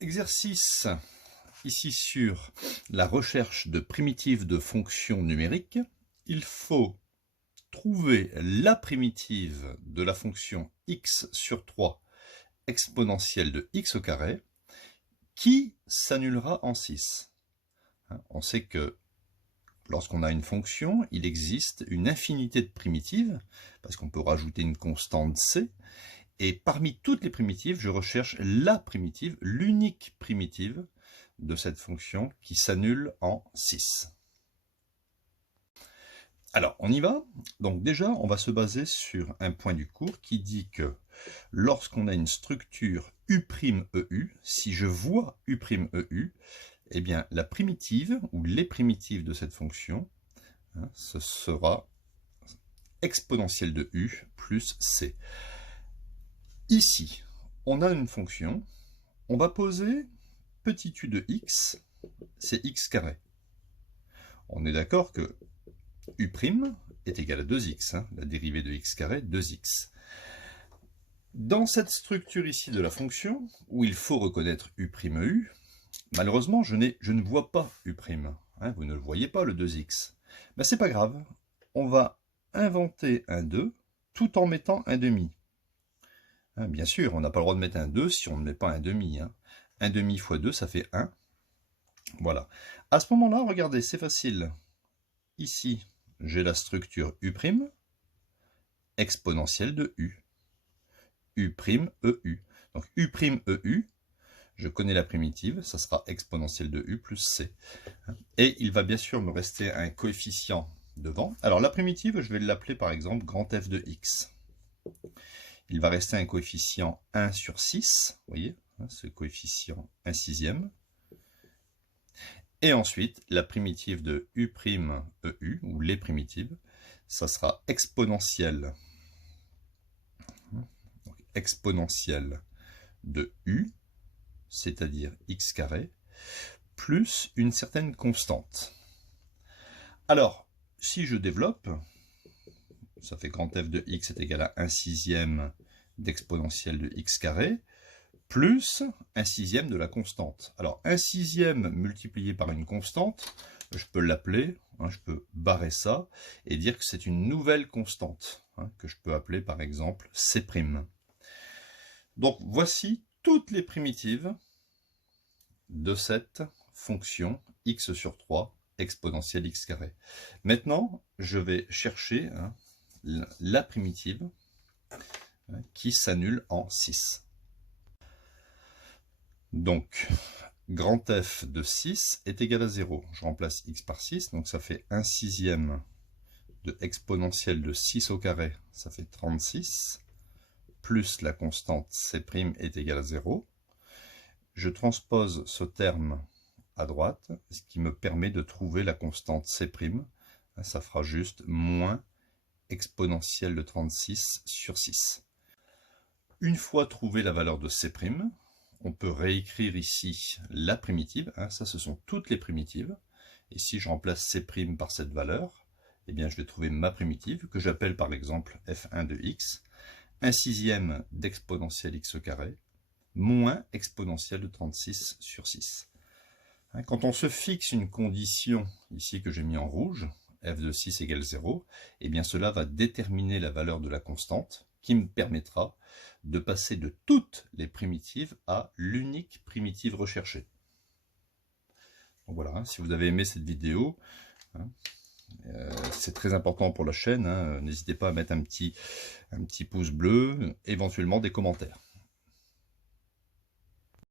Exercice ici sur la recherche de primitives de fonctions numériques. Il faut trouver la primitive de la fonction x sur 3 exponentielle de x au carré qui s'annulera en 6. On sait que lorsqu'on a une fonction, il existe une infinité de primitives, parce qu'on peut rajouter une constante c, et parmi toutes les primitives, je recherche la primitive, l'unique primitive de cette fonction qui s'annule en 6. Alors, on y va. Donc déjà, on va se baser sur un point du cours qui dit que lorsqu'on a une structure U'EU, si je vois U'EU, eh bien la primitive, ou les primitives de cette fonction, ce sera exponentielle de U plus C. Ici, on a une fonction, on va poser petit u de x, c'est x carré. On est d'accord que u' est égal à 2x, la dérivée de x carré, 2x. Dans cette structure ici de la fonction, où il faut reconnaître U'EU, malheureusement, je ne vois pas U'. Vous ne le voyez pas, le 2x. Ben, c'est pas grave. On va inventer un 2 tout en mettant un demi. Bien sûr, on n'a pas le droit de mettre un 2 si on ne met pas un demi. 1 demi fois 2, ça fait 1. Voilà. À ce moment-là, regardez, c'est facile. Ici, j'ai la structure U', exponentielle de U. U'EU. Donc U'EU, je connais la primitive, ça sera exponentielle de U plus C. Et il va bien sûr me rester un coefficient devant. Alors la primitive, je vais l'appeler par exemple grand F de x. Il va rester un coefficient 1 sur 6, vous voyez, ce coefficient 1/6. Et ensuite, la primitive de U'EU, ou les primitives, ça sera exponentielle. Donc, exponentielle de U, c'est-à-dire x carré, plus une certaine constante. Alors, si je développe, ça fait grand F de x est égal à 1/6 d'exponentielle de x carré, plus 1/6 de la constante. Alors 1/6 multiplié par une constante, je peux l'appeler, je peux barrer ça, et dire que c'est une nouvelle constante, que je peux appeler par exemple C'. Donc voici toutes les primitives de cette fonction x sur 3 exponentielle x carré. Maintenant, je vais chercher la primitive qui s'annule en 6. Donc, grand F de 6 est égal à 0. Je remplace x par 6, donc ça fait 1/6 de exponentielle de 6 au carré, ça fait 36, plus la constante C' est égale à 0. Je transpose ce terme à droite, ce qui me permet de trouver la constante C'. Ça fera juste moins exponentielle de 36 sur 6. Une fois trouvé la valeur de C', on peut réécrire ici la primitive. Ça, ce sont toutes les primitives. Et si je remplace C' par cette valeur, eh bien, je vais trouver ma primitive, que j'appelle par exemple f1 de x, 1/6 d'exponentielle x au carré, moins exponentielle de 36 sur 6. Quand on se fixe une condition, ici que j'ai mis en rouge, f de 6 égale 0, eh bien cela va déterminer la valeur de la constante, qui me permettra de passer de toutes les primitives à l'unique primitive recherchée. Donc voilà, si vous avez aimé cette vidéo, c'est très important pour la chaîne, n'hésitez pas à mettre un petit pouce bleu, éventuellement des commentaires.